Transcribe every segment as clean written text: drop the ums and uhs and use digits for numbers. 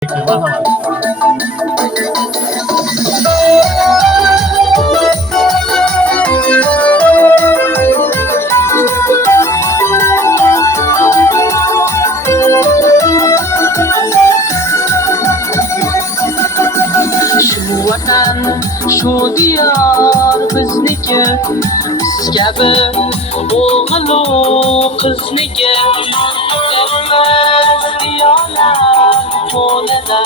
Şu vatan, şu diyar bizniki, biz kabi o'g'il qizniki. Sevmas diyorlar qo'lida,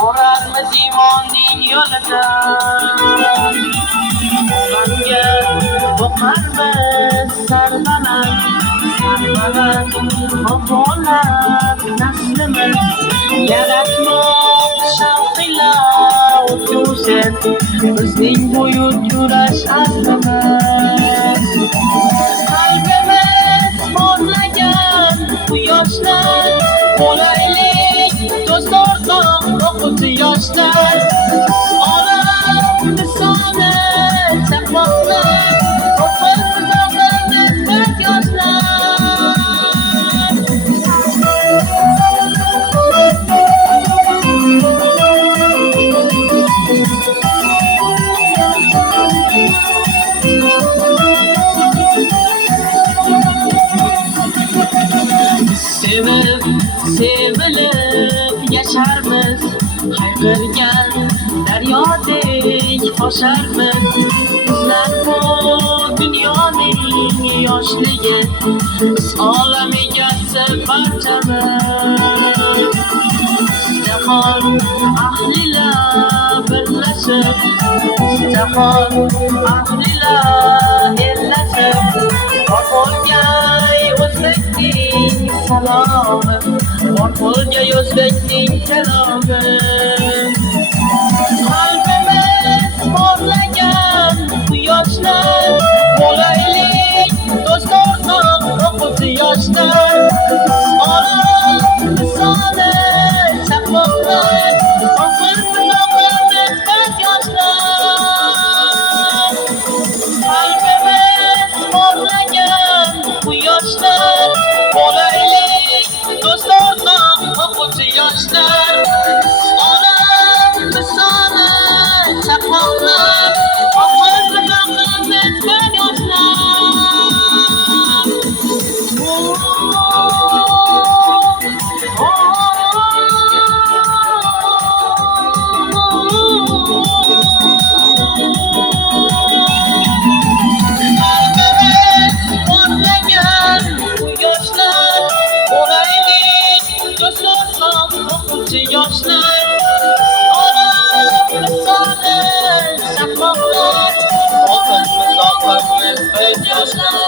borarmiz iymonning yo'lida. Onamga boqarmiz sarbaland, sarbaland oqolab naslimiz. Yaratmoq shavqila o'tgusen, bizning buyuk yurash aslimiz. Qalbimiz porlagan quyoshlar, bo'laylik do'st o'rtoq o'quvchi yoshlar. Olam misoli chaqmoqlar, o'qib o'qiymiz yoshlar. Sevib, sevilib yasharmiz, hayqirgan daryodek tosharmiz. Bizlar bu dunyoning yoshligi, biz olam egasi barchamiz. Jahon ahlila birlashib, jahon ahlila ellashib, bor bo'lgay o'zbekning salomi, bor bo'lgay o'zbekning kalomi. Qalbimiz porlagan quyoshlar, bo'laylik do'st o'rtoq o'quvchi yoshlar. Olam misoli chaqmoqlar, o'qib o'qiymiz yoshlar. Qalbimiz porlagan quyoshlar, bo'laylik do'st o'rtoq o'quvchi yoshlar. Olam misoli chaqmoqlar, o'qib o'qiymiz yoshlar. Yoshlar, olam misoli chaqmoqlar, o'qib biz yoshlar.